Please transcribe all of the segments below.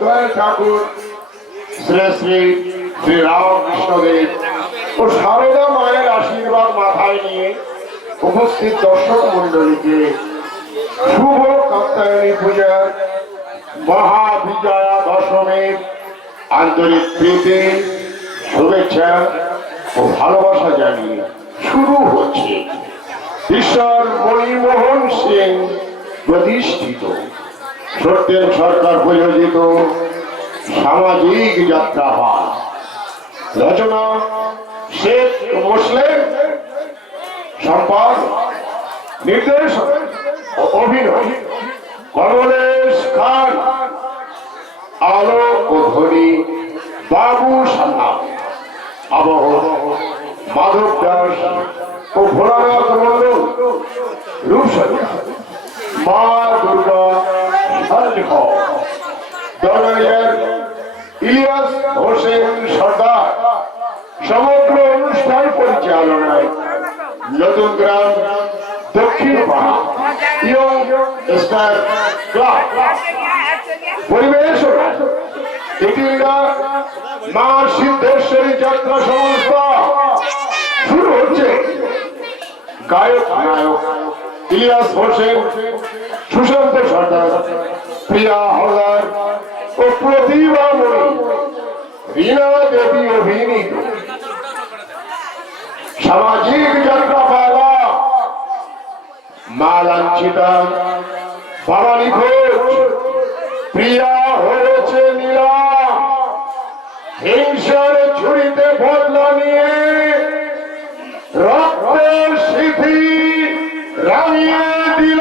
দয়াল ঠাকুর শ্রী শ্রী শ্রী রামকৃষ্ণদেব ও সারদা মায়ের আশীর্বাদ মাথায় নিয়ে উপস্থিত দর্শক মন্ডলীকে শুভ কাত্যায়নী পূজার মহাবিজয়া দশমীর আন্তরিক প্রীতি শুভেচ্ছা ও ভালোবাসা জানিয়ে শুরু হচ্ছে ঈশ্বর মণিমোহন সিং প্রতিষ্ঠিত সত্যেন সরকার প্রযোজিত সামাজিক যাত্রাপাল। রচনা শেখ মুসলিম, সম্পাদ নির্দেশ অভিনয় কমলেশ খান, আলো ও ধ্বনি বাবু সান্না, আবহ মাধব দাস ও ভোলানাথ মন্ডল, রূপসজ্জা মা দুর্গা দরবারিয়ার ইলিয়াস হোসেন সর্দার। সমগ্র অনুষ্ঠান পরিচালনায় নতুন গ্রাম দক্ষিণ পাড়া ইয়ং স্টার ক্লাব। পরিবেশ মা সিদ্ধেশ্বরী যাত্রা সংস্থা। শুরু হচ্ছে গায়ক নায়ক ইলিয়াস হোসেন, সুশান্ত সর্দার, প্রিয়া হলদার ও প্রতিভা মণি, রীনা দেবী অভিনীত সামাজিক যাত্রা পালা। মা লাঞ্ছিতা, বাবা নিখোঁজ, প্রিয়া হয়েছে নীলা, হিংসার ছুরিতে বদলা নিয়ে রক্তের স্মৃতি রাঙিয়ে দিল।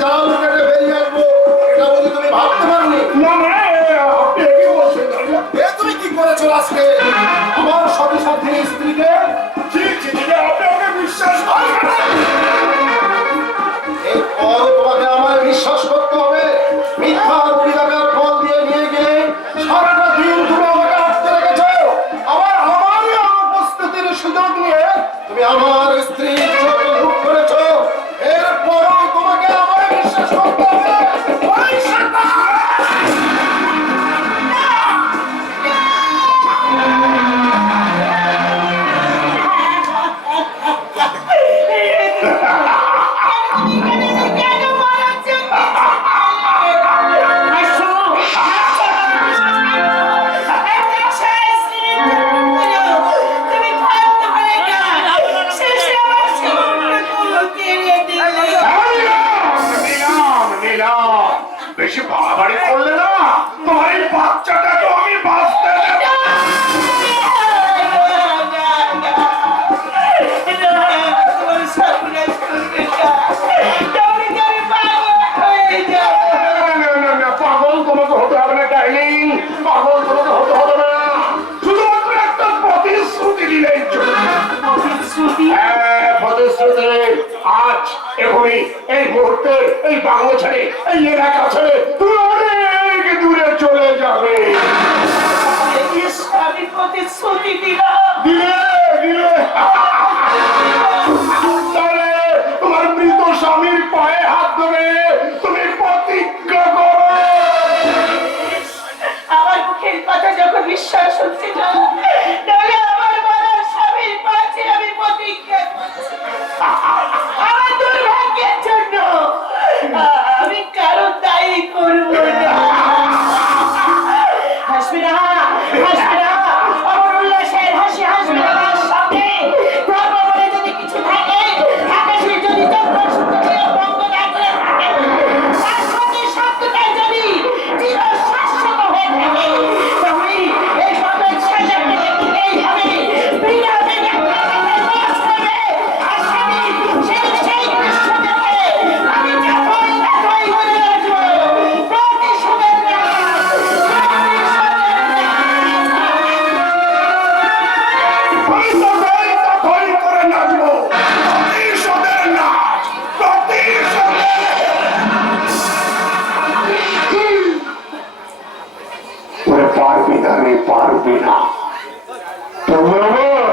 জাল কেটে সতী সাধ্যের স্ত্রীকে আপনাকে বিশ্বাস করবেন না। এরপর তোমাকে আমার বিশ্বাস করতে হবে। মিথ্যার পরিদাকার ফল দিয়ে নিয়ে গিয়ে সারাটা দিন তুমি আমাকে আটকে রেখেছো। আমারই অনুপস্থিতির সুযোগ নিয়ে তুমি আমার স্ত্রীর চোখ লুট করেছো। এরপরও তোমাকে আমার বিশ্বাস করতে হবে। ওই শাতা! বেশি বাড়াবাড়ি করলে না তোমার এই বাচ্চাটাকে আমি বাঁচতে দেব না। পাগল তোমাকে হতে হবে না ডার্লিং, পাগল তোমাকে হতে হবে না। শুধুমাত্র একটা প্রতিশ্রুতি দিলেই প্রতিশ্রুতি আজ এখনই এই মুহূর্তে এই বাংলা ছেড়ে এই এলাকা ছেড়ে তুমি অনেক দূরে চলে যাবে। আমি প্রতিশ্রুতি দিলাম। দিলে দিলে তাহলে তোমার মৃত স্বামীর পায়ে হাত ধরে তুমি প্রতিজ্ঞা করো। আমার মুখের কথা যখন বিশ্বাস হচ্ছে না, তাহলে আমার মরার স্বামীর পাশে আমি প্রতিজ্ঞা করছি। আমার দুর্ভাগ্যের জন্য আমি কারো দায়ী করব না। হাসবি না, হাসবি না, আমার উল্লাসের হাসি হাসবি না। আমার সামনে ধর্ম বলে যদি কিছু থাকে, আকাশে যদি চন্দ্র সূর্য বঙ্গ না করে থাকে, তার সঙ্গে সত্যটাই যদি চির শাশ্বত হয়ে থাকে, তাহলে এই সবের শেষে দিতেই হবে। বিনা বিনা নাশ হবে। আর সেই কৃষ্ণকে আমি যতই যতই বলে আসবো, প্রতিশোধের নাশ, ততই করে নাচবো। প্রতিশোধের নাচ, প্রতিশোধের। ওরে পারবি না রে, পারবি না। তুমি আমার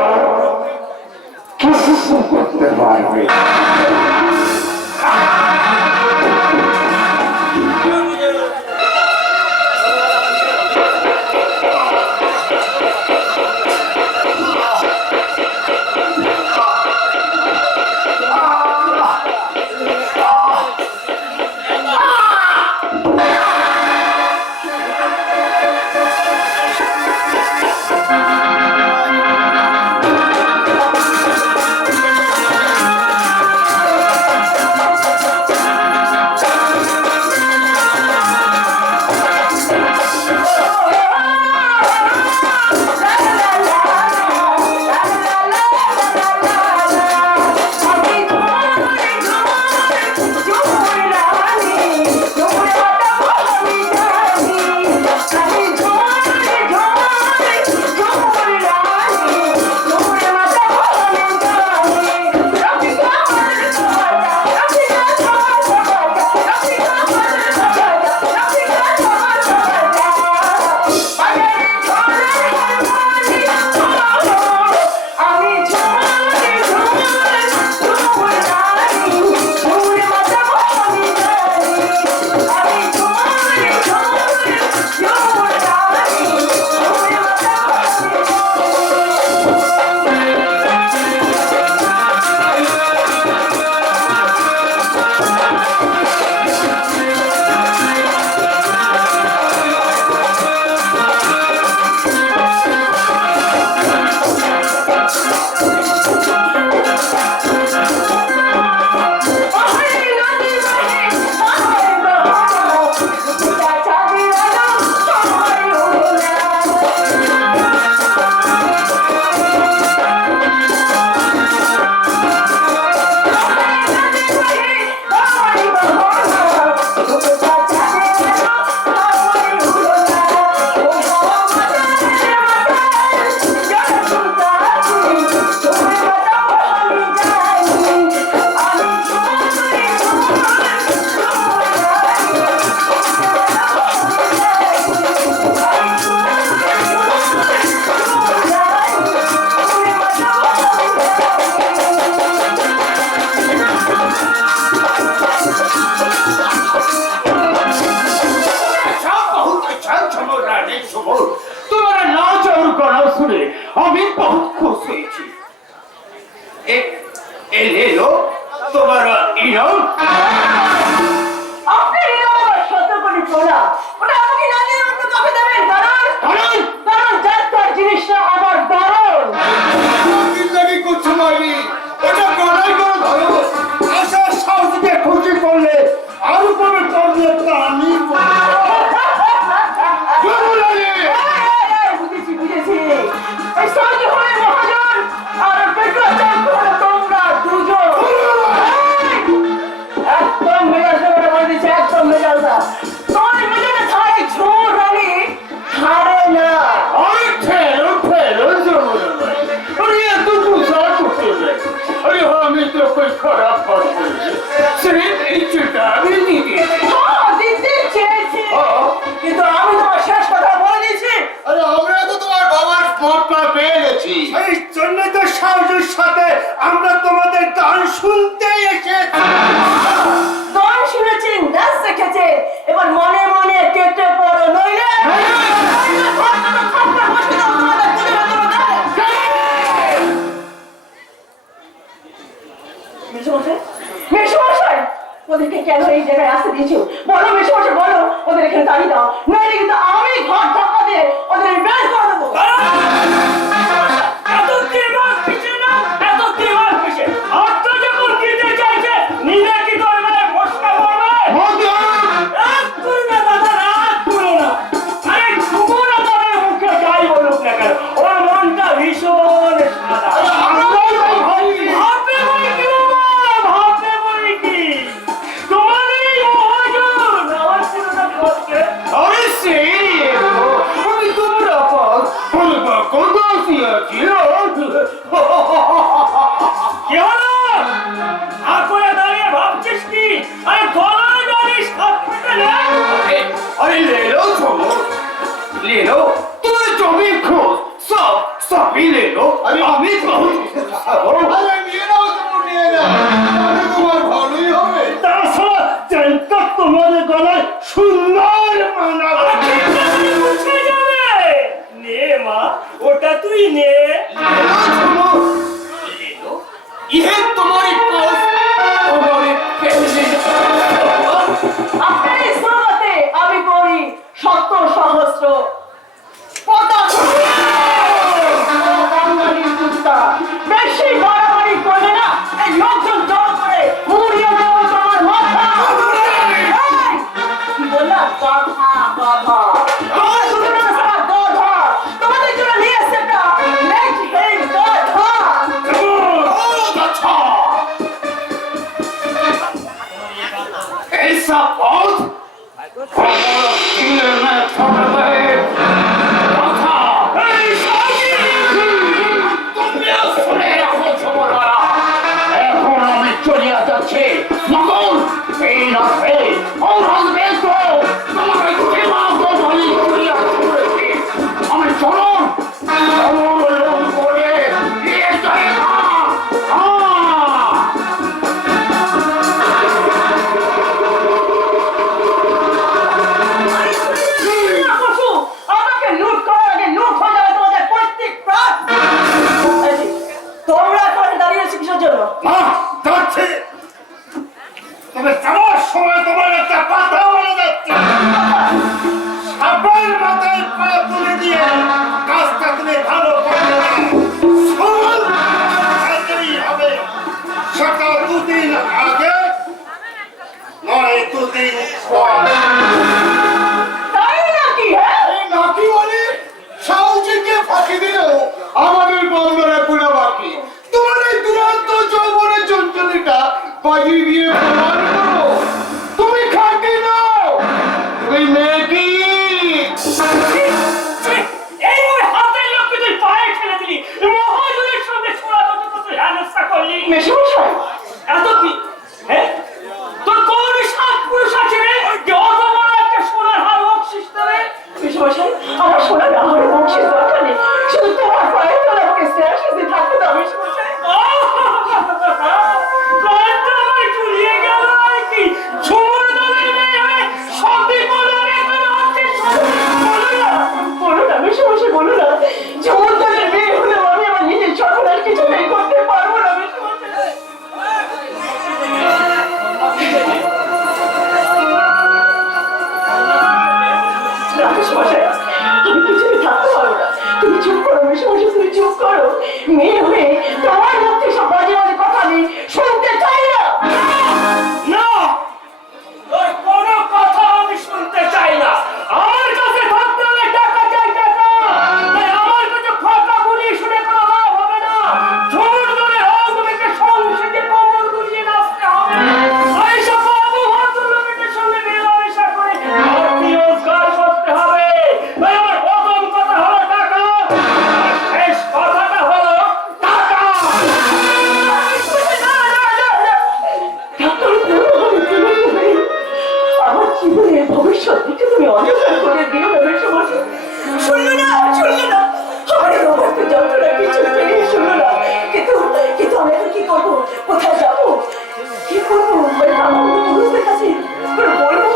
কিছু করতে পারবে না। बहुत खुश हुई थी ए ले लो तुम्हारा इनाम আপনি আমার শত কোটি প্রণাম। ওটা আমাকে না দিয়ে অন্য কাউকে দেবেন। দাঁড়ান দাঁড়ান। দাঁড়ান, যাত্রার জিনিসটা আমার দারুণ। জিন্দগি কুছ মাইনি ওটা গড়াই করে ধরো আশা সাহসকে খুশি করলে আর উপরে করলে তা আমি বুঝেছি বুঝেছি। এই সহ্য হয় মহাজন আর পেট্রোচান্ত হলো তোমরা দুজন। একদম মেজাজ দেবে বলে দিচ্ছে, একদম মেজাজ না। তোমার মেজাজে ছাড়ে ঝোর রানী ছাড়ে না। अरे ठहरो ठहरो जरूर अरे ये तो गुजार करते हैं अरे हमें तो कोई खराब बात नहीं सिर्फ एक चेतावनी दी थी হ্যাঁ, দিতে চেয়েছি। কিন্তু আমি তোমার শেষ কথা বলে দিয়েছি। আরে আমরা তো তোমার বাবার মতটা পেয়ে গেছি এই জন্য তো সাহসের সাথে আমরা তোমাদের গান শুনতেই এসেছি গান শুনেছেন, ডান্স দেখেছেন, এবার মনে মনে কেটে পড়ো নইলে মেশমশাই ওদেরকে কেন এই জায়গায় আসতে দিয়েছো? বলো মেশমশাই, বলো ওদের এখানে দাঁড়িয়ে দাও, নইলে কিন্তু আমি ঘর ধাক্কা দিয়ে ওদের বের করে দেবো। এত দিমাগ পিছে না, এত দিমাগ পিছে। অর্থ যখন দিতে চাইছে, নিজে কি করবে? বসকা করবে? রাগ করো না দাদা, রাগ করো না। আরে ঝুমুর আমাদের মুখে যাই বলুক না কেন, ওর মনটা ভীষণ সাদা। ভাববে বই কি বাবা, ভাববে বই কি? তোমারই মহাজন, আমার পুরোটা ঘরকে। अरे सही है अभी तुम्हारा पास फुलबा को दासिया की কি হলো? আর করে দাঁড়িয়ে ভাবছিস কি? আরে গলায় দাঁড়িয়ে সাত ফেটে না। अरे ले लो छोड़ो ले लो तुम्हें जो भी खो सब सभी ले लो अरे अमित बहुत আরে নিয়ে নাও তুমি নিয়ে নাও তাহলে তোমার ভালোই হবে তাছাড়া চেনটা তোমাদের গলায় সুন্দর মানাবে। মুছে যাবে। নে মা, ওটা তুই নে। ले लो ये तुम्हारी पास तुम्हारी पहले আপনার এই স্লোগাতে আমি করি 70 সহস্র পদার্থ। বাঙালির কুত্তা বেশি বাড়াবাড়ি করলে না এই লোকজন জড়ো করে মুড়িয়ে দেবো তোমার মাথা। এই, কি বললাম? গাধা, গাধা। আমার দুটো নাম সারা গাধা। তোমাদের জন্য নিয়ে এসেছে একটা নেট হেড গাধা। बहुत अच्छा ऐसा बहुत में छोड़ दे अच्छा এই সাজি! तुमने सुने रखो छोड़ वाला এখন আমি চলে যাচ্ছি মগন এই রাতে और রাতে তো তোমাকে কুটে মাফ বলি চলিয়া চলেছি আমি চলো আমার লোক করে নিয়ে যাই না পশু, আমাকে লুট করার আগে লুট হয়ে যাবে তোমাদের পৈতৃক প্রাণ। এই যে, তোমরা এখন দাঁড়িয়ে আছো কিসের জন্য? যাচ্ছে তবে যাওয়ার সময় তোমার একটা কথা বলে যাচ্ছে সাপের মাথায় পা তুলে দিয়ে কাজটা তুমি ভালো করবে না সফল তাড়াতাড়ি হবে সেটা দুদিন আগে নয় দুদিন পর তাই নাকি? হ্যাঁ, এই নাকি বলে সাউজিকে ফাঁকি দিলেও আমাদের বন্দরে পুরো বাকি তোমার এই দুরন্ত যৌবনের চঞ্চলিটা বাজি দিয়ে প্রমাণ করো তুমি খাঁটি নাও তুমি মেয়েটি এই ওই হাতের লোককে তুই পায়ে ঠেলে দিলি, মহাজনের সঙ্গে ছোড়া কথা তো তুই হেনস্থা করলি। মেশমশাই, এত কি? হ্যাঁ? তোর কোন সাত পুরুষ আছে রে যে অত বড় একটা সোনার হার বকশিস দেবে? মেশমশাই, আমার শোনা না, আমার বংশের দরকার নেই। শুধু তোমার পায়ে তোলা আমাকে স্নেহাশিসে থাকতে দাও মেশমশাই। প্রাণটা আমার চুলিয়ে গেল আর কি? ঝুমুর দলের মেয়ে হয়ে সত্যি বলো রে, তোর হচ্ছে বলো না। বলো না মেশমশাই, বলো না। যমুন দলের মেয়ে হলেও আমি আমার মেয়ে হয়ে তোমার মুখে সব বাজে বাজে কথা আমি শুনতে চাই না। না, তোর কোনো কথা আমি শুনতে চাই না। আমার কাছে থাকতে হলে টাকা চাই, টাকা। তাই আমার কাছে কথা গুলি শুনে কোনো লাভ হবে না। ঝুমুর ধরে রংগুলিকে সংসদে কোমর গুলিয়ে নাচতে হবে। এইসব বাবু হাতুর লোকেদের সঙ্গে মেলামেশা করে আর্থিক রোজগার করতে হবে। তাই আমার প্রথম কথা হলো টাকা, আর শেষ কথাটা হলো টাকা। আমার জীবনের ভবিষ্যৎ দিকে তুমি অন্ধকার করে দিও না বেশি। শুনলো না, শুনলো না, আমার রোগের তো যন্ত্রণা কিছু পেয়ে শুনলো না। কিন্তু কিন্তু আমি এখন কি করবো, কোথায় যাবো, কি করবো? আমার পুরুষদের কাছে বলবো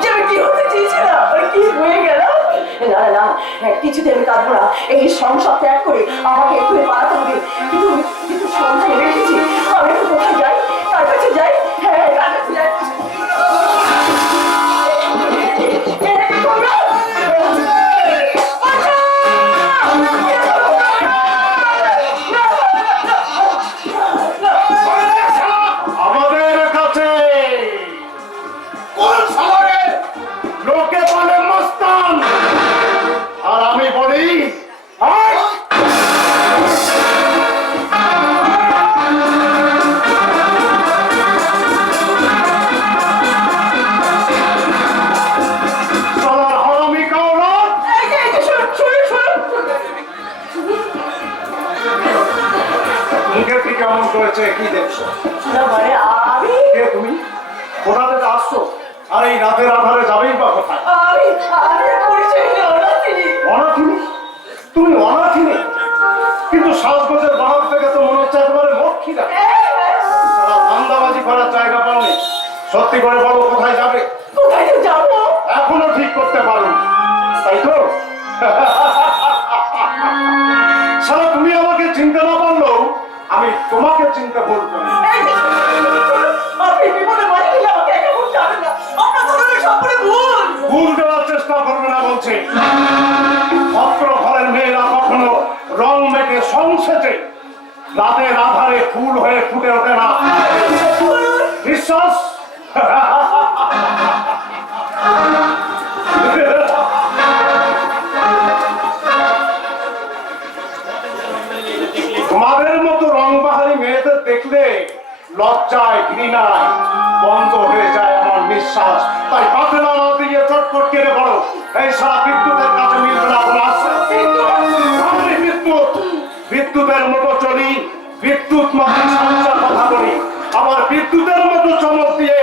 যে আমি কি হতে চেয়েছিলাম আর কি হয়ে গেল? না না, কিছুতে আমি কাঁদবো না। এই সংসার ত্যাগ করে আমাকে একটু পালাতে হবে। কিন্তু কিন্তু সন্ধ্যা রেখেছি, আমি একটু কোথায় যাই, তার কাছে যাই। হ্যাঁ, তার কাছে যাই। আমাদের কাছে কোন শহরে লোকে বলে মস্তান, আর আমি বলি হরামি কাউরত। মুখের কি কেমন করেছে, কি দেখছো? আমি কে তুমি? কোথা থেকে আসছো? আর এই রাতের আধারে যাবেই বা কোথায়? আমি পরিচয় অনাথিনী। অনাথিনী? তুমি অনাথিনী? কিন্তু সাজগোজের বাহার থেকে তো মনে হচ্ছে একেবারে লক্ষ্মীরা। তারা ধান্দাবাজি করার জায়গা পাওনি। সত্যি করে বলো, কোথায় যাবে? কোথায় তো যাবো? এখনো ঠিক করতে পারো, তাই তো? সারা তুমি আমাকে চিনতে না পারলেও আমি তোমাকে চিনতে বলবো। আপনি বিপদে বাড়ি গেলে আমাকে একা ভুল যাবেন না। আপনার ধরনের সম্পূর্ণ ভুল। ভুল দেওয়ার চেষ্টা করবে না বলছে। ভদ্র ঘরের মেয়েরা কখনো রং মেখে সংসেজে রাতের আধারে ফুল হয়ে ফুটে ওঠে না। বিশ্বাস? তোমাদের মতো রংবাহারি মেয়েদের দেখলে লজ্জায় ঘৃণায় বন্ধ হয়ে যায় আমার নিঃশ্বাস। তাই পাতে না দিয়ে চটপট কেটে পড়ো। এই সারা বিদ্যুতের কাছে মিলবে না কোনো আশ্রয়। আমি বিদ্যুতের মতো চলি, বিদ্যুৎ মতো কথা বলি, আবার বিদ্যুতের মতো চমক দিয়ে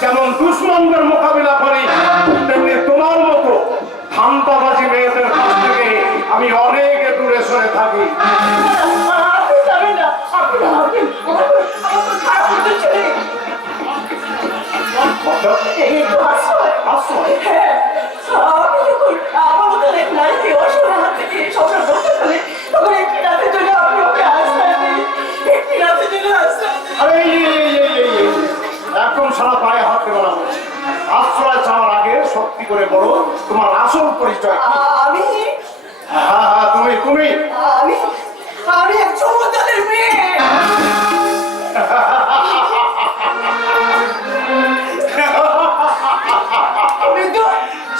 যেমন দুশ্মনদের মোকাবিলা করি, তেমনি তোমার মতো ধান্দাবাজি মেয়েদের কাছ থেকে আমি অনেক দূরে সরে থাকি। আপনি যাবেন না। আপনি আমাকে আমার খারাপ হতে চলে একটু আশ্রয়। আশ্রয়? হ্যাঁ, আপনি যখন আমার মতো এক নারীকে অসহায় হাত থেকে সংসার করতে চলে, তখন একটি রাতের জন্য আপনি ওকে আশ্রয় দিন। একটি রাতের জন্য আশ্রয় দিন। আরে একদম সারা পায়ে হাত দেবো না বলছি। আশ্রয় চাওয়ার আগে সত্যি করে বলো তোমার আসল পরিচয় কি? আমি হ্যাঁ হ্যাঁ, তুমি তুমি আমি আমি এক চমৎকারের মেয়ে।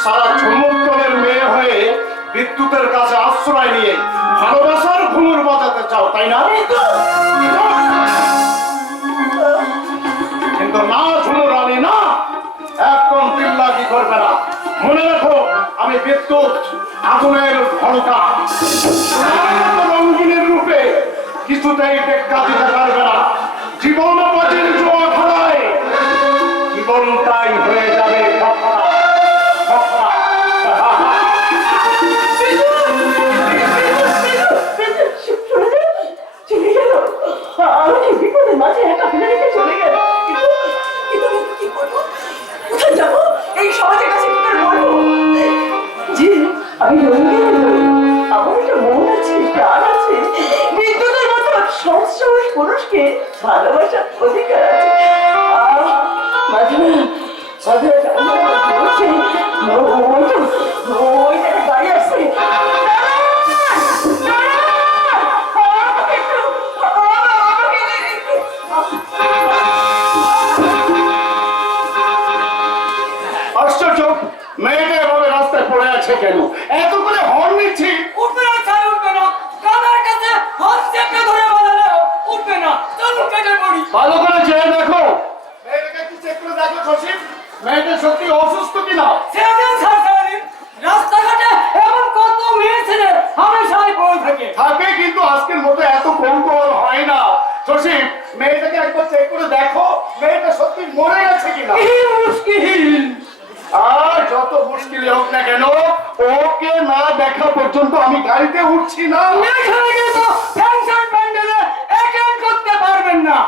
সারা ঝুমুর মেয়ে হয়ে বিদ্যুতের কাছে আশ্রয় নিয়ে ভালোবাসার ঘুমুর বাজাতে চাও, তাই না? কিন্তু না ঝুমুর রানী, না, একদম চিল্লাকি করবে না। মনে রাখো, আমি বিদ্যুৎ, আগুনের ভরকা, রঙ্গিনের রূপে কিছুতেই টেক্কা দিতে পারবে না। জীবন বাজির জোয়া খেলায় জীবনটাই হয়ে যাবে খপরা, খপরা। চলে গেল। আমাকে বিপদের মাঝে একা ফেলে রেখে চলে গেল। কিন্তু আমি কি করবো, কোথায় যাবো? এই সমাজের কাছে কি করে বলবো যে আমি রঙিন নই, আমার একটা মন আছে, প্রাণ আছে, বিদ্যুতের মতো সহজ পুরুষকে ভালোবাসার অধিকার আছে। মাধুরী ওই গাড়ি আসছে। কেন? এত করে হর্ন নিচ্ছি। উঠবে না স্যার, উঠবে না। কানের কাছে হাত চেপে ধরে বাজালে উঠবে না। চলুন কেটে পড়ি। ভালো করে চেয়ে দেখো। মেয়েটাকে একটু চেক করে দেখো শশী, মেয়েটা সত্যি অসুস্থ কিনা। সেদিন স্যার সেদিন রাস্তাঘাটে এমন কত মেয়ে ছেলে হামেশাই পড়ে থাকে। থাকে, কিন্তু আজকের মতো এত কৌতূহল হয় না। শশী, মেয়েটাকে একবার চেক করে দেখো মেয়েটা সত্যি মরে গেছে কিনা। কি মুশকিল। আর যত মুশকিল হোক না কেন, ওকে না দেখা পর্যন্ত আমি গাড়িতে উঠছি না। এখানে কিন্তু ফ্যাশন প্যান্ডেলে অ্যাটেন্ড করতে পারবেন না।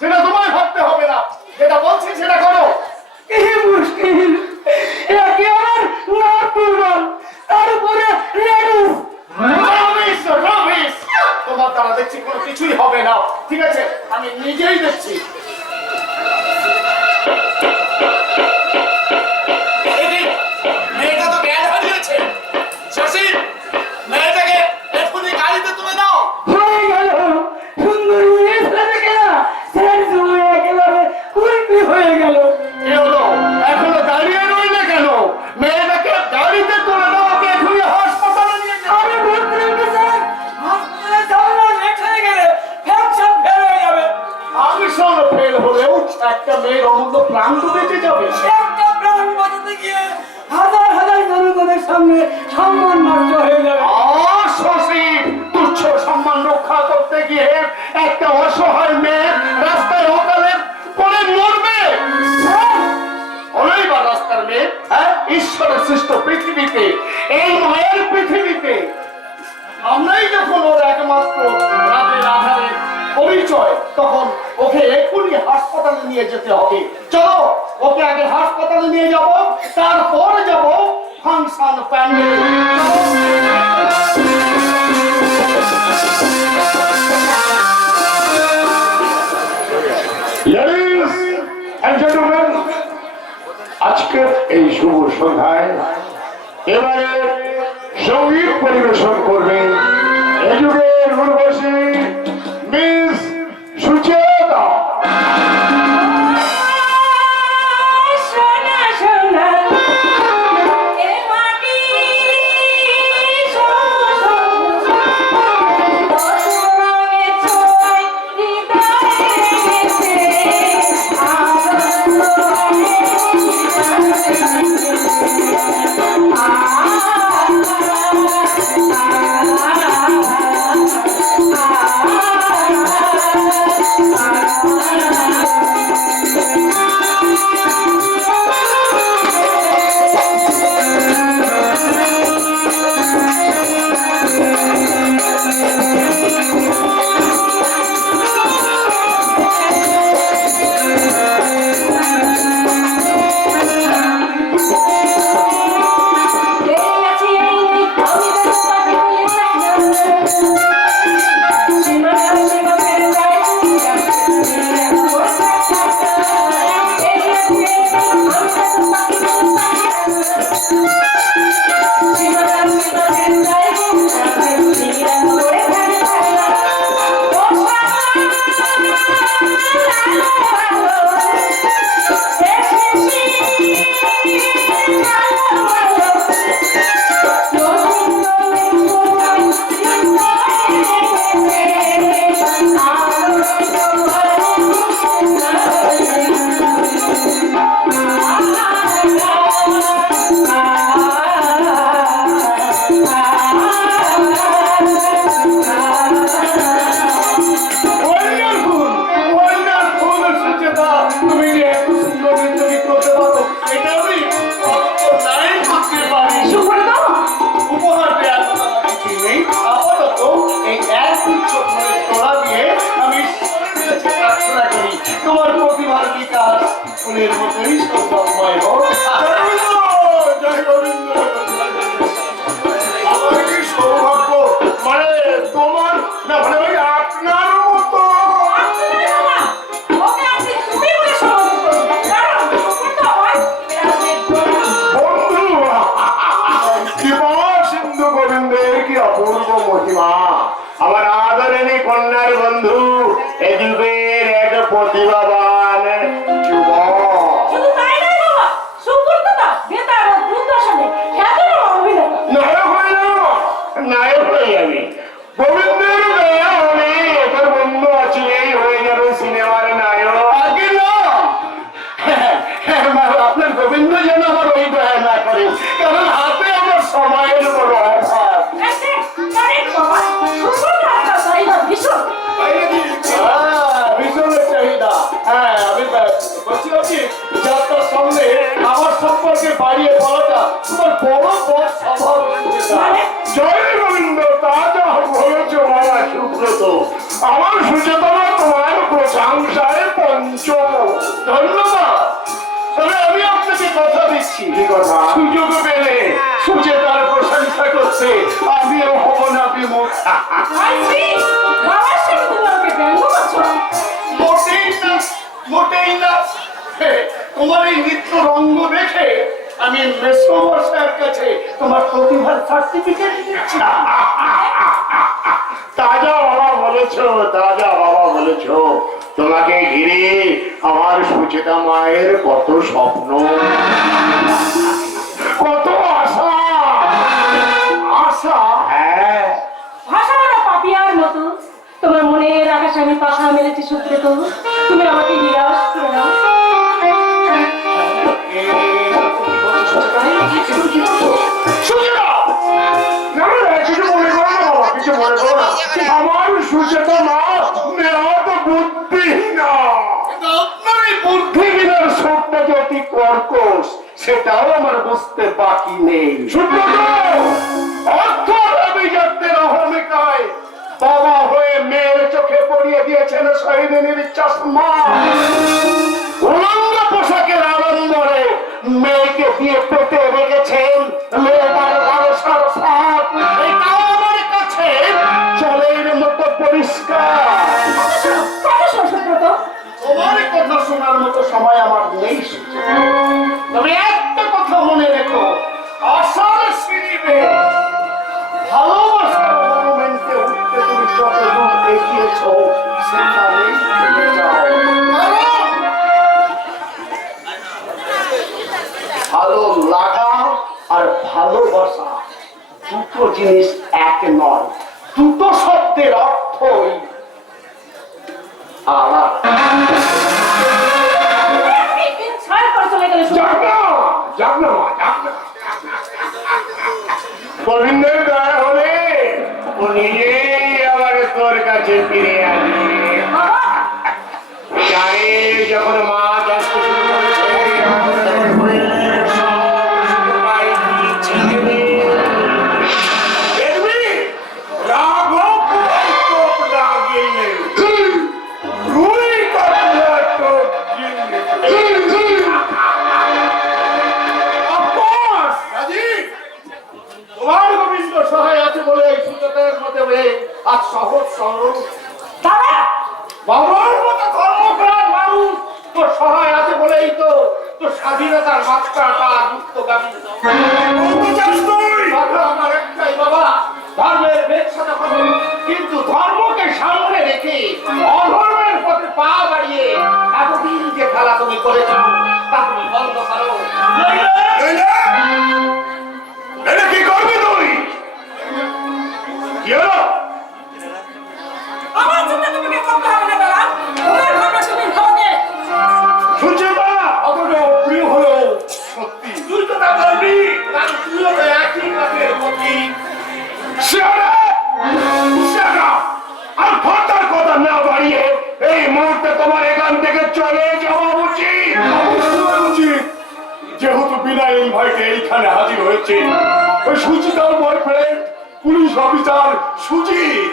সেটা তোমায় ভাবতে হবে না, যেটা বলছি সেটা করো। কি মুশকিল। একে আমার নাক দুর্বল, তার উপরে লেডুস। রমেশ, রমেশ, তোমার দ্বারা দেখছি কোনো কিছুই হবে না। ঠিক আছে, আমি নিজেই দেখছি। মেয়েটা তো জ্ঞান হারিয়েছে। শশী, মেয়েটাকে এক্ষুনি গাড়িতে তুলে দাও। হয়ে গেল। সুন্দর মেয়ে ছেলে দেখে না সেই সময় একেবারে উল্টি হয়ে গেল। কি হলো? এখনো দাঁড়িয়ে রইলে কেন? মেয়েটাকে গাড়িতে তুলে দাও, ওকে এক্ষুনি হাসপাতালে নিয়ে যাও। আমি বলতে স্যার, হাসপাতালে যাবো না, লেট হয়ে গেলে ফ্যাশন ফেল হয়ে যাবে। আমি শোনো, ফেল হলেও একটা মেয়ের অমূল্য প্রাণ তো বেঁচে যাবে। একটা প্রাণ বাঁচাতে গিয়ে হাজার হাজার জনগণের সামনে সম্মান নষ্ট হয়ে যাবে। শশী, তুচ্ছ সম্মান রক্ষা করতে গিয়ে একটা অসহায় মেয়ে রাস্তায় হোটেলে পড়ে মরবে। হলেই বা রাস্তার মেয়ে, হ্যাঁ? ঈশ্বরের সৃষ্ট পৃথিবীতে, এই মায়ের পৃথিবীতে আমরাই যখন ওর একমাত্র রাতের আধারে পরিচয়, তখন ওকে এক্ষুনি হাসপাতালে নিয়ে যেতে হবে। চলো, ওকে আগে হাসপাতালে নিয়ে যাব, তারপরে যাব function pandal. Ladies and gentlemen, আজকের এই শুভ সন্ধ্যায় এবারে সঙ্গীত পরিবেশন করবেন এই যুগের উর্বশী মিস সুচেতা। সোনা সোনা এ মাটি সোনা সোনা ছোঁয় হৃদয়ে তোমার প্রতিভার বিকাশ ফুলের মতোই সৌন্দর্যময় হোক। জয় গোবিন্দ। আমার কি সৌভাগ্য, মানে তোমার না, মানে ওই আপনার মতো। বন্ধু, কৃপা সিন্ধু গোবিন্দের কি অপূর্ব মহিমা। আমার আদরণী কন্যার বন্ধু, এ যুগের এক প্রতিভাবান যুবক। শুধু তাই নয় বাবা, সুপূর্ণতা, বেতার ও দুর্দশনে খ্যাতনামা সুব্রত, আমার সুচেতনা তোমার প্রশংসায় পঞ্চম। ধন্যবাদ। তবে আমি আপনাকে কথা দিচ্ছি, সুযোগ পেলে সুচেতার প্রশংসা করতে আমিও হব না বিমুখ। বাবার সাথে তুমি আমাকে ব্যঙ্গ করছো? মোটেই না, মোটেই না। তোমার এই নৃত্য রঙ্গ দেখে আমি মেসমশাইয়ের কাছে তোমার প্রতিভার সার্টিফিকেট দিচ্ছি। তাজা বাবা বলেছো, তাজা বাবা বলেছো। তোমাকে ঘিরে আমার সুচেতা মায়ের কত স্বপ্ন, কত আশা। আশা, হ্যাঁ। ভাষাটা পাপিয়ার মতো তোমার মনের আকাশে আমি পাখা মেলেছি সুব্রত, তুমি আমাকে নিরাশ করে দাও। আমার সুচেতা মা মেয়াদ বুদ্ধিহীনা। আপনার এই বুদ্ধিহীনার শোকটা যে অতি কর্কশ, সেটাও আমার বুঝতে বাকি নেই। অর্থের অহমিকায় বাবা হয়ে মেয়ের চোখে পড়িয়ে দিয়েছেন শহীদিনীর চশমা। উলঙ্গ পোশাকের আড়ম্বরে মেয়েকে দিয়ে পেতে রেখেছেন মেয়েটার লালসার ফাঁক। এটাও আমার কাছে জলের মতো পরিষ্কার। সুব্রত, তোমার কথা শোনার মতো সময় আমার নেই। তবে একটা কথা মনে রেখো, আশার সিঁড়িতে ভালোবাসার মনুমেন্টে উঠতে তুমি যতদূর এগিয়েছ, সেখানেই থেমে যাও। ভালো লাগা আর ভালোবাসা দুটো জিনিস এক নয়, দুটো শব্দের অর্থই আলাদা। গোবিন্দের দয়া হলে ও নিজেই আবার তোর কাছে ফিরে আসবে। জানে যখন মা চাষ শুরু করেছে, সহায় আছে বলে এই সুচেতার মধ্যে আজ সহজ সরল বাবার মতো ধর্মপ্রাণ মানুষ তোর সহায় আছে বলেই তো তোর স্বাধীনতার মাত্রাটা মুক্তগামী। কথা আমার একটাই বাবা, ধর্মের ব্যবসা হবে, কিন্তু ধর্মকে সামনে রেখে অধর্মের পথে পা বাড়িয়ে এতদিন যে খেলা তুমি করেছ তা তুমি বন্ধ করো। এটা কি করবি তুই? কি হলো? আমার জন্য তোমাকে করতে হবে না দাদা, তোমার ভাবনা তুমি ভাববে। সুচেতা অতটা অপ্রিয় হলো সত্যি, তুই তো তা বলবি, কারণ তুইও তো একই কাজের প্রতি। আর ফাটার কথা না বাড়িয়ে এই মুহূর্তে তোমার এখান থেকে চলে যাওয়া উচিত। উচিত, যেহেতু বিনা ইনভাইটে এইখানে হাজির হয়েছে ওই সুচিতার boyfriend police officer Sujit.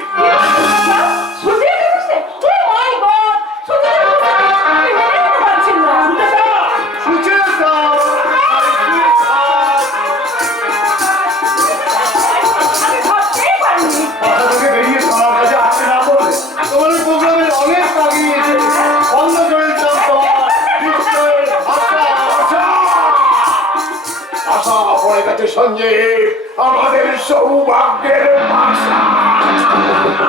Sujit এসেছে? ও মাই গড, সুজিত এসেছে? আমি মেনে নিতে পারছি না। সুচিতা, আমি ভাবতেই পারিনি। কথা থেকে বেরিয়ে শোনার কাছে আসতে না বলে তোমার প্রোগ্রামের অনেক লাগিয়েছে বন্ধ করে দিতাম তোমার নিশ্চয় আশা পড়ে গেছে সঞ্জয় আমাদের সৌভাগ্যের ভাষা।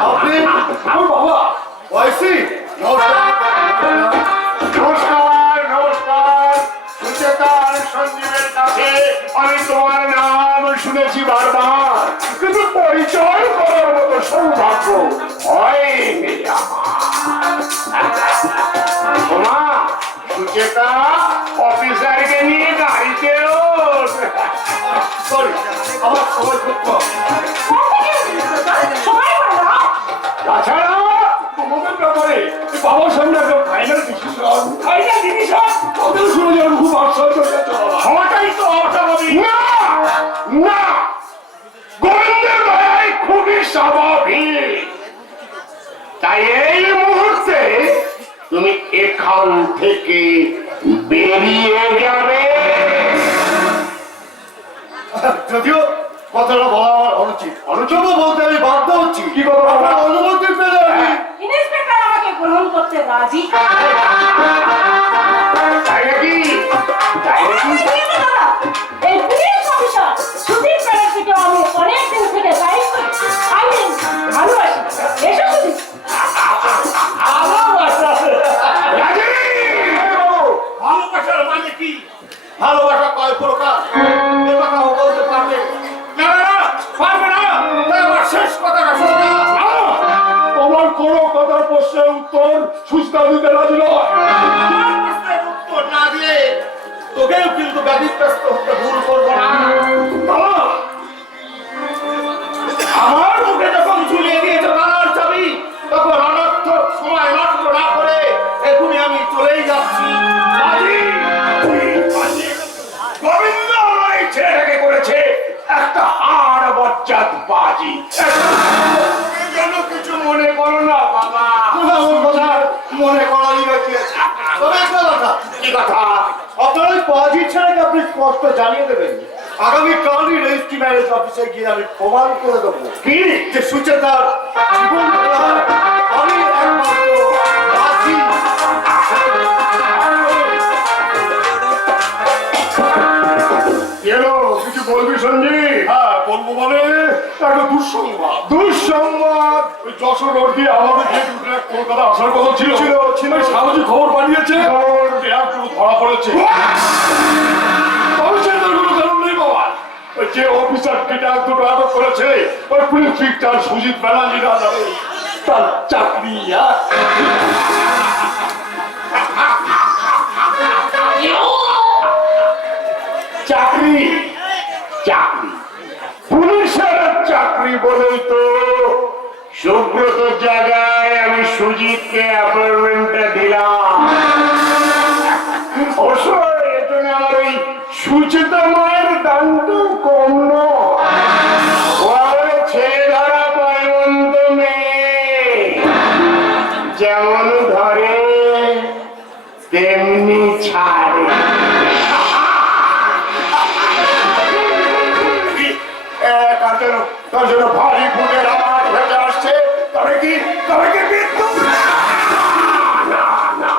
আপনি আমার বাবা ওয়াইসি, নমস্কার নমস্কার। সুচেতার সঞ্জীবের কাছে আমি তোমার নাম শুনেছি বারবার, কিন্তু পরিচয় করার মতো সৌভাগ্য হয়নি আমার। সুচেতা অফিসারকে নিয়ে গাড়িতে আমার সময় দুঃখ। তাছাড়া তোমাদের ব্যাপারে বাবার সামনে একটা ফাইনাল ডিসিশন, ফাইনাল ডিসিশন ওদের শুনে যাওয়ার খুব আশ্চর্য হওয়াটাই তো অস্বাভাবিক। না না, গোবিন্দের দয়ায় খুবই স্বাভাবিক। তাই এই মুহূর্তে তুমি এখান থেকে বেরিয়ে যাবে। যদিও কথাটা বলা আমার অনুচিত, অনুচিত বলতে আমি বাধ্য হচ্ছি। কি কথা? আপনার অনুমতি পেলে আমি ইন্সপেক্টর আমাকে গ্রহণ করতে রাজি। তাই নাকি? তাই নাকি? এই পুলিশ অফিসার সুধীর প্যারের থেকে আমি অনেকদিন থেকে দায়িত্ব ভালোবাসি। এসো সুধীর। রাজি! ভালোবাসার মানে কি? ভালোবাসা কয় প্রকার এ কথা ও বলতে পারবে? না, না, না, পারবে না। তাই আমার শেষ কথাটা শোনো না। তোমার কোনো কথার প্রশ্নের উত্তর সুস্থা দিতে রাজি নয়। আমার প্রশ্নের উত্তর না দিয়ে তোকেও কিন্তু ব্যতিব্যস্ত হতে ভুল করবো না। বাবা, আমার মুখে যখন ঝুলিয়ে দিয়েছে তালার চাবি, তখন অনর্থক সময় নষ্ট না করে এখনই আমি চলেই যাচ্ছি। বাজি! বাজি! গোবিন্দ আমার এই ছেলেটাকে করেছে একটা হাড় বজ্জাত বাজি। এই জন্য কিছু মনে করো না বাবা। আমার কথা মনে করারই বাকি আছে। তবে একটা কথা, কি কথা? আপনার ওই বাজি ছেলেকে আপনি স্পষ্ট জানিয়ে দেবেন আগামীকালই রেজিস্ট্রি ম্যারেজ অফিসে গিয়ে আমি প্রমাণ করে দেবো কি? যে সুচেতার জীবন আমি একমাত্র বাজি। এলো কিছু বলবি সঞ্জীব? হ্যাঁ, বলবো মানে একটা দুঃসংবাদ। দুঃসংবাদ। ওই যশোর রোড দিয়ে আমাদের যে দুটো কলকাতা আসার কথা ছিল ওই সামাজিক খবর পাঠিয়েছে ট্রাকগুলো ধরা পড়েছে। মানুষের কোনো কারণ নেই বাবা। ওই যে অফিসার ট্রাক দুটো আটক করেছে ওই প্রিন্সপেক্টর সুজিত ব্যানার্জি রাজা তার চাকরি চাকরি চাকরি পুলিশের চাকরি বলেই তো সুব্রত জায়গায় আমি সুজিতকে অ্যাপয়েন্টমেন্টটা দিলাম। অবশ্য এর জন্য আমার ওই সুচিতা মায়ের দামটা কম নয়। ও আমার ছেলে ধরা পয়মন্ত মেয়ে, যেমন ধরে তেমনি ছাড়ে। তার জন্য ভারী ফুটের আওয়াজ ভেসে আসছে। তবে কি বিদ্যুৎ? না, না,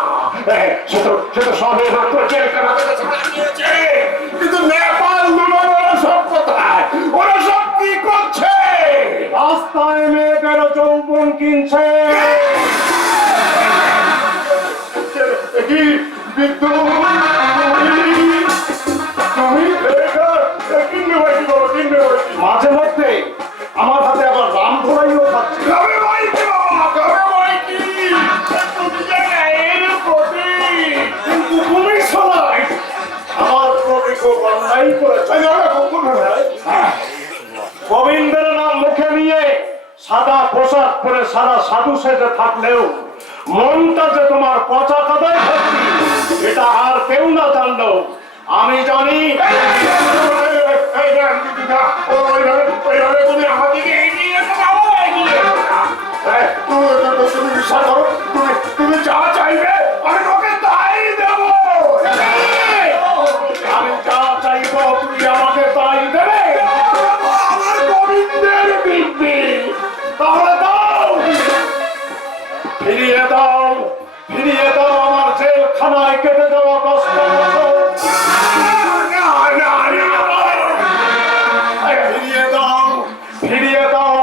সে তো সবে মাত্র জেলখানা থেকে ছাড়া দিয়েছে। কিন্তু নেপাল ওরা সব কোথায়? ওরা সব কি করছে? রাস্তায় মেয়েদের যৌবন কিনছে। কি বিদ্যুৎ? মাঝে মধ্যে আমার হাতে আবার রাম ধরাইও খাচ্ছে। কিন্তু তুমি সবাই আমার প্রতি খুব অন্যায় করেছে। গোবিন্দের নাম মুখে নিয়ে সাদা পোশাক পরে সারা সাধু সেজে থাকলেও মনটা যে তোমার পচা কাদায় ভর্তি এটা আর কেউ না জানলো আমি জানি। তুমি আমাদেরকে এগিয়ে এসো বাবা, এগিয়ে এসো। তুমি বিশ্বাস করো, তুমি যা চাইবে আমি তোকে তাই দেবো। আমি যা চাইবো তুমি আমাকে তাই দেবে। আমার গোবিন্দের দিব্যি। তাহলে দাও, ফিরিয়ে দাও, ফিরিয়ে দাও আমার জেলখানায় কেটে যাওয়া 10 বছর। না, না, না, ফিরিয়ে দাও, ফিরিয়ে দাও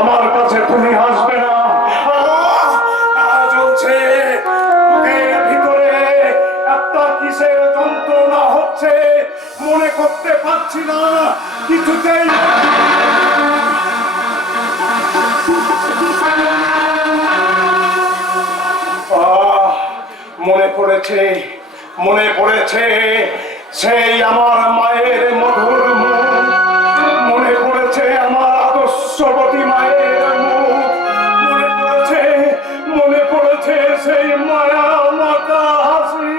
আমার কাছে তুমি হাসবে না। চলছে বুকের ভিতরে একটা কিসের যন্ত্রণা হচ্ছে, মনে করতে পারছি না কিছুতেই। মনে পড়েছে সেই আমার মায়ের মধুর মুখ, মনে পড়েছে আমার আদর্শবতী মায়ের মুখ, মনে পড়েছে সেই মায়া মাতা হাসি।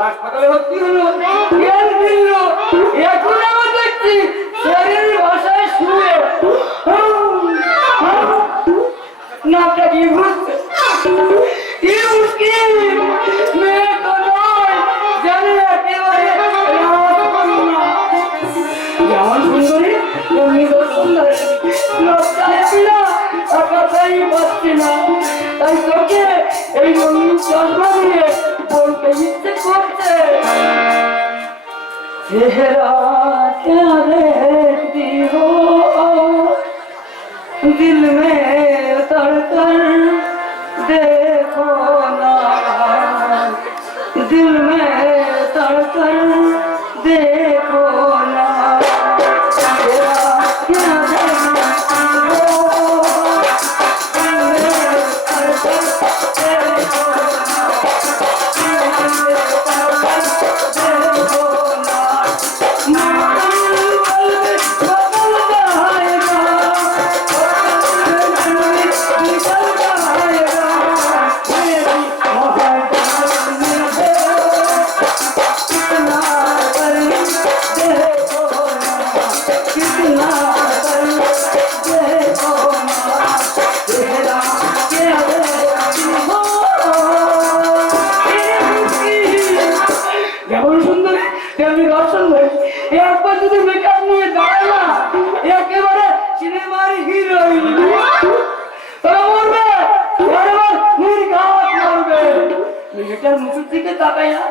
হাসপাতালে ভর্তি হলো, জ্ঞান ফিরল, এখন আবার দেখছি শরীরের ভাষায় শুয়ে নাকটা কি ঘুরছে, কি মুশকিল। মেয়ে তো নয়, জানি একেবারে রাজকন্যা। যেমন সুন্দরী তেমনি তো সুন্দরী, লজ্জায় আমি না কথাই পাচ্ছি না, তাই তোকে এই রঙিন চশমা দিয়ে বলতে ইচ্ছে করছে। চেহারা क्या देखती हो दिल में उतर कर देखो ना, दिल में उतर कर देखो ना, चेहरा क्या देखती हो दिल में उतर कर देखो ना, दिल में उतर कर देखो ना। যেমন সুন্দরী তেমনি দর্শন ভাই, একবার যদি মেকআপ নিয়ে দাঁড়ায় না একেবারে সিনেমার হিরোইন। তোরা মরবে, বারবার নির্ঘাত মরবে। মেয়েটার মুখের দিকে তাকাই না,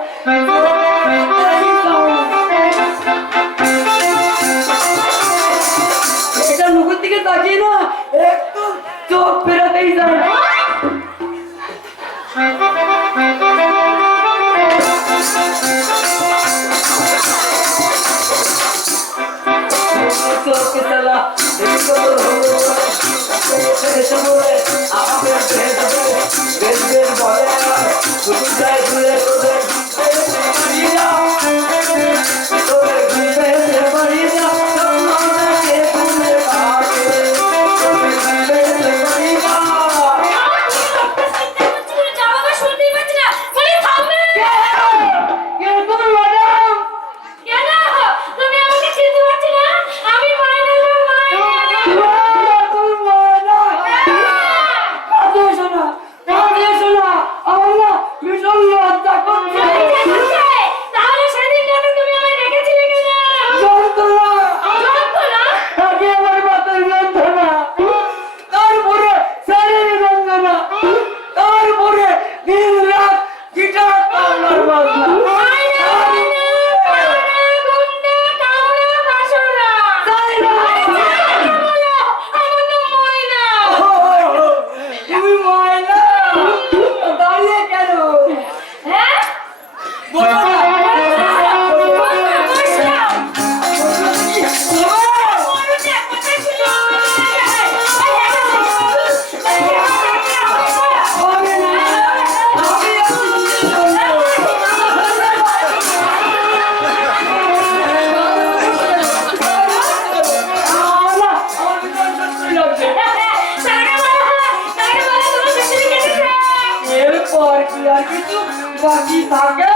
যায় না। চোখে চালা দেখতে হলো এসে বলে আমাকে বেশ বেশ বেশ বলে শুধু যায় ঘুরে ঘুরে বাকি থাকে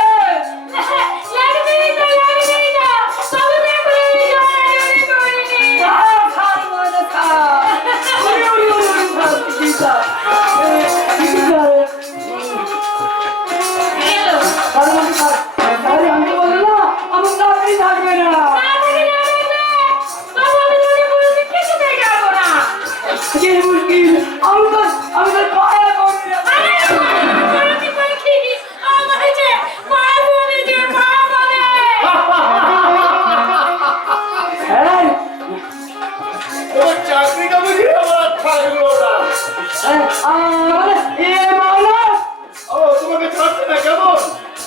তোমাকে ছাড়ছে না কেমন?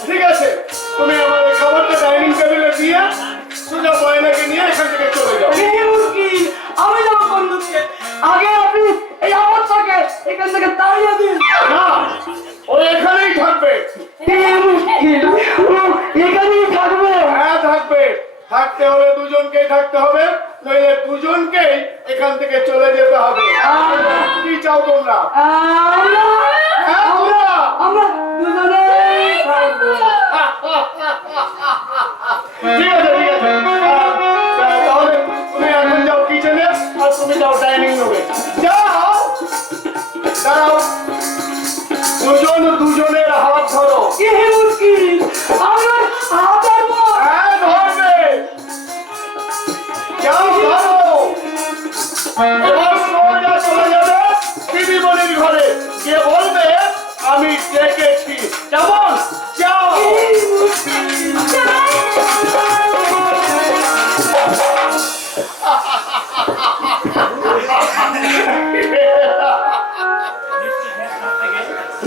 ঠিক আছে, তুমি আমার এই খাবারটা ডাইনিং টেবিলে দিয়ে সোজা ময়নাকে নিয়ে এখান থেকে চলে যাও। আমি যাবো বন্ধুকে আগে আপনি এই অবস্থাকে এখান থেকে তাড়িয়ে দিন। না, ও এখানেই থাকবে। এখানেই থাকবে? হ্যাঁ থাকবে। থাকতে হলে দুজনকেই থাকতে হবে, নইলে দুজনকেই এখান থেকে চলে যেতে হবে। কি চাও তোমরা? হ্যাঁ তোমরা? আমরা দুজনেই থাকবো। ঠিক আছে ঠিক আছে, তাহলে তুমি এখন যাও কিচেনে আর তুমি যাও ডাইনিং রুমে। যাও, দাঁড়াও, দুজন দুজনের হাত ধরো। কি মুশকিল, আমার হাত ধরবো? হ্যাঁ ধরবে। যাও ধরো। এবার সোজা চলে যাবে দিদিমণির ঘরে, গিয়ে বলবে আমি ডেকেছি। কেমন? যাও।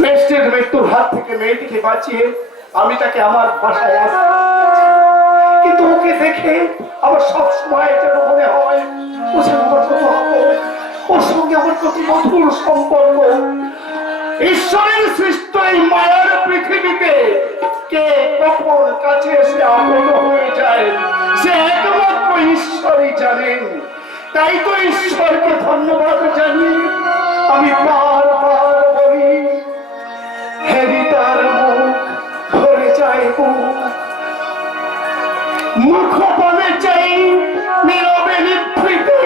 নিশ্চিত মৃত্যুর হাত থেকে মেয়েটিকে বাঁচিয়ে আমি তাকে আমার বাসায় আসি, কিন্তু ওকে দেখে আমার সবসময় যেন মনে হয় ও যেন আমার কত আপন, ওর সঙ্গে আমার কত মধুর সম্পর্ক। ঈশ্বরের সৃষ্ট এই মায়ার পৃথিবীতে কে কখন কাছে এসে আপন হয়ে যায় সে একমাত্র ঈশ্বরই জানেন। তাই তো ঈশ্বরকে ধন্যবাদ জানিয়ে আমি বারবার বলি, হেরিতার মুখ ভরে যায় মুখ পানে চাই নীরবে নিভৃতে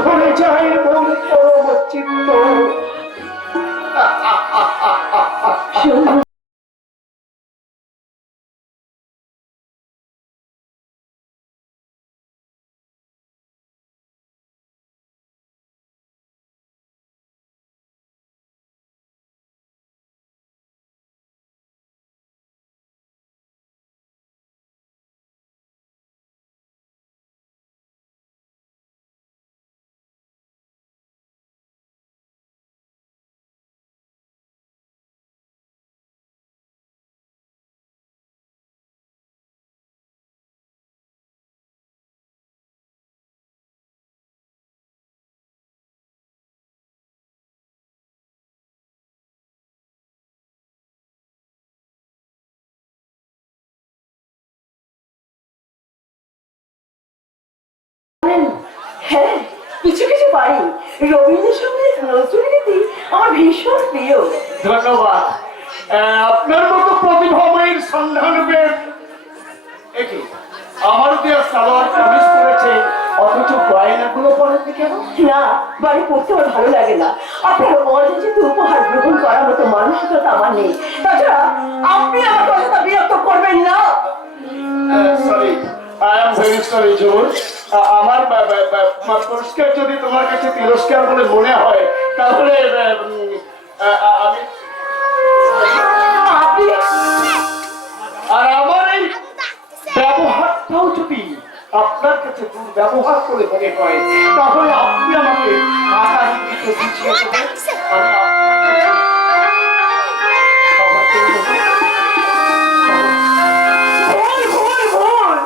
ভরে যায় মন পরম চিত্ত। হ্যাঁ, কিছু কিছু পারি। রবীন্দ্রসঙ্গীত, নজরুলগীতি আমার ভীষণ প্রিয়। ধন্যবাদ। আপনার মতো প্রতিভাময়ীর সন্ধান পেয়ে একে আমার দেয়া সালোয়ার কামিজ পরেছে, অথচ গয়নাগুলো পরেননি কেন? না, বাড়ি পড়তে আমার ভালো লাগে না। আপনার অযাচিত উপহার গ্রহণ করার মতো মানসিকতা আমার নেই। তাছাড়া আপনি আমার কথা বিরক্ত করবেন না। Sorry, I am very sorry জোর। আমার পুরস্কার যদি তোমার কাছে তিরস্কার বলে মনে হয়, তাহলে আমি আপনি আর আমার এই ব্যবহারটাও যদি আপনার কাছে দুর্ব্যবহার করে মনে হয়, তাহলে আপনি আমাকে আশা দিতে বুঝিয়ে দেবেন। আমি আপনার কাছে ভুল, ভুল, ভুল।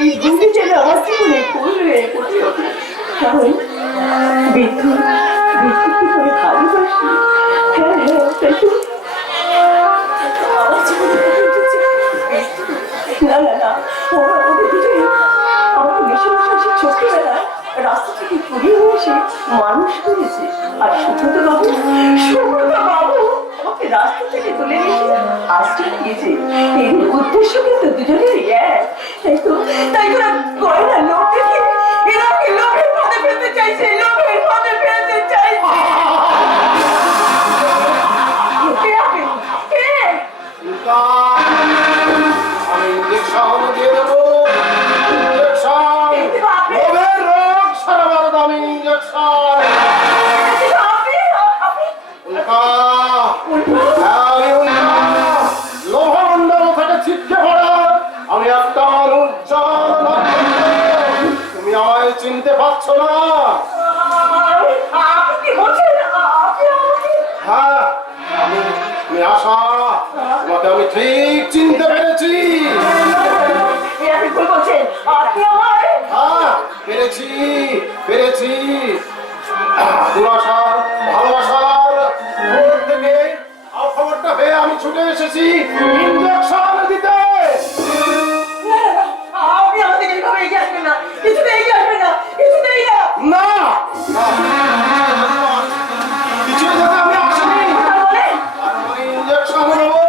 এই ভুলটি যেন আমার জীবনে ভুল হয়ে পড়ে ওঠে। কারণ বিদ্যুৎ বিদ্যুৎকে করে ভালোবাসি। হ্যাঁ হ্যাঁ, তাই তো। আমার জীবনে ঘটেছে বিদ্যুৎ। না না না, ওদের দুজনে আমাকে মেশামেশি ছোটবেলায় রাস্তা থেকে কুড়িয়ে নিয়ে এসে মানুষ করেছে। আর সুব্রত বাবু আমাকে রাস্তা থেকে তুলে নিয়ে এসে আশ্রয় দিয়েছে। এর উদ্দেশ্য কিন্তু দুজনেরই এক। তাই তো গয়না লোক দেখে এরা আমাকে লোভের ফাঁদে ফেলতে চাইছে, লোভের ফাঁদে ফেলতে চাইছে। কে আপনি? কে? আমি ইঞ্জেকশন দিয়ে দেবো। ইঞ্জেকশন, কিন্তু আপনি লোভের রোগ সারাবার দামি ইঞ্জেকশন। কিন্তু আপনি উল্কা, আমি উল্কা, লোহমণ্ডল থেকে ছিটকে পড়া আমি একটা উজ্জ্বল নক্ষত্র। তুমি আমায় চিনতে পারছো না? আপনি কি বলছেন? আপনি আমাকে হ্যাঁ, আমি আশা, তোমাকে আমি ঠিক চিনতে পেরেছি। আপনি ভুল বলছেন। আপনি আমার হ্যাঁ, পেরেছি পেরেছি। দুরাশার ভালোবাসার ভোর থেকে খবরটা পেয়ে আমি ছুটে এসেছি ইঞ্জেকশন দিতে। আপনি আমাদের এইভাবে এগিয়ে আসবেন না, কিছুতেই এগিয়ে আসবেন না, কিছুতেই না। না, কিছু যাতে আমি আসিনি। কথা বলেন। আমি ইঞ্জেকশন নেবো,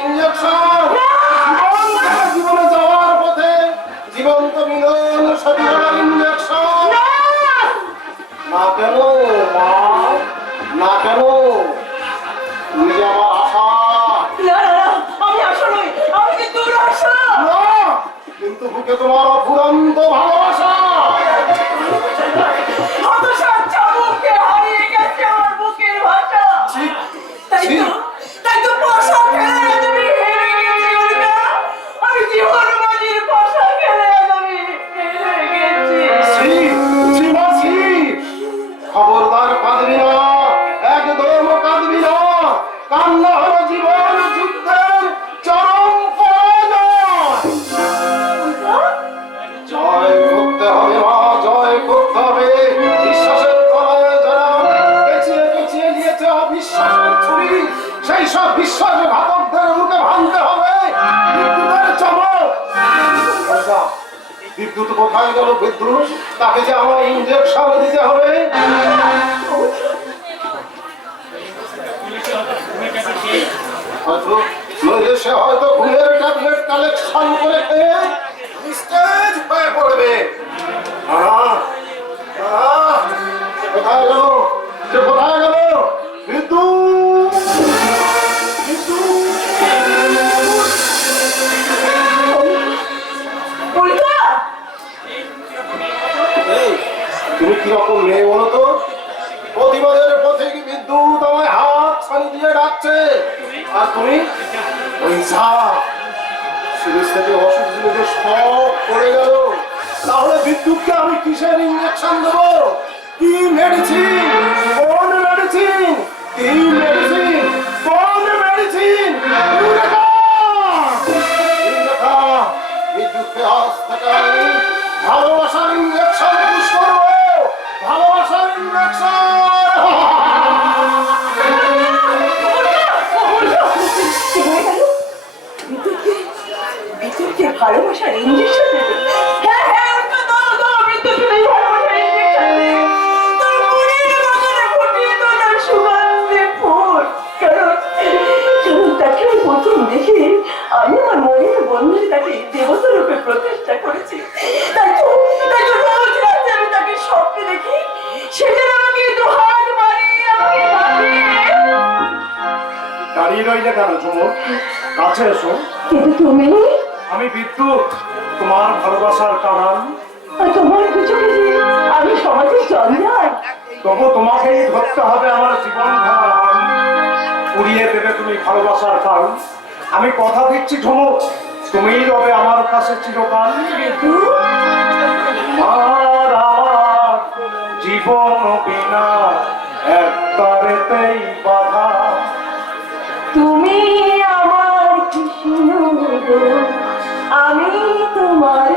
ইঞ্জেকশন। জীবনে যাওয়ার পথে জীবন্ত মিলন সাথী করার ইঞ্জেকশন। না কেন মা, না কেন? তুমি যে আমার আশা। না না না, আমি আশা নই, আমি কি দুরাশা। না, কিন্তু বুকে তোমার অফুরন্ত ভালোবাসা। হতাশার চাবুকে হারিয়ে গেছে আমার বুকের ভাষা। ঠিক, তাই তো পাশা খেলে তুমি হেরে গেছি উল্কা। আমি জীবন বাজির পাশা খেলে আমি হেরে গেছি। ছি, ছি মা, ছি। খবরদার কাঁদবি না, একদম কাঁদবি না। কান্না হলো জীবন যুদ্ধের চরম পরাজয়। জয় করতে হবে মা, জয় করতে হবে। বিশ্বাসের তলায় যারা পেঁচিয়ে পেঁচিয়ে নিয়েছে অবিশ্বাসের ছুরি, সেই সব বিশ্বাসঘাতকদের মুখে ভাঙতে হবে বিদ্যুতের চমক। আচ্ছা, বিদ্যুৎ কোথায় গেল? বিদ্যুৎ, তাকে যে আমার ইঞ্জেকশন দিতে হবে। হয়তো নইলে সে হয়তো ঘুমের ট্যাবলেট কালেকশন করে খেয়ে স্টেজ হয়ে পড়বে। কোথায় গেল? সে কোথায় গেল? বিদ্যুৎ, উল্কা এই, তুমি কিরকম মেয়ে বলো তো? প্রতিবাদের পথে কি বিদ্যুৎ আমায় হাত ছানি দিয়ে ডাকছে, আর তুমি ওই যা সিরিজ থেকে অসুখ জিনিসে সব পড়ে গেল। তাহলে বিদ্যুৎকে আমি কিসের ইঞ্জেকশন দেবো? কি মেডিসিন? কোন মেডিসিন? কি মেডিসিন? কোন মেডিসিন? বিদ্যুৎকে আজ থেকে আমি ভালোবাসার ইঞ্জেকশন পুশ করবো। ভালোবাসার ইঞ্জেকশন। ভালোবাসার ইঞ্জেকশন দেবে। হ্যাঁ হ্যাঁ, উল্কা দাও দাও, বিদ্যুৎ তাকে দেবতা রূপে প্রতিষ্ঠা করেছি। তাই তো রোজ রাতে আমি তাকে স্বপ্নে দেখি, সেটা আমাকে দুহাত মারিয়ে আমাকে ডাকে। দাঁড়িয়ে রইলে কেন ঝুমুর, কাছে এসো। কিন্তু তুমি, আমি বিদ্যুৎ, তোমার ভালোবাসার কারণ। আর তোমার পিছনে যে আমি সমাজে জঞ্জাল। তবু তোমাকেই ধরতে হবে আমার জীবন ধারণ। উড়িয়ে দেবে তুমি ভালোবাসার কারণ। আমি কথা দিচ্ছি ঝুমুর, তুমিই রবে আমার কাছে চিরকাল। আর আমার জীবন বিনা একবারেতেই বাধা। তুমি আমার কৃষ্ণ, আমি তোমার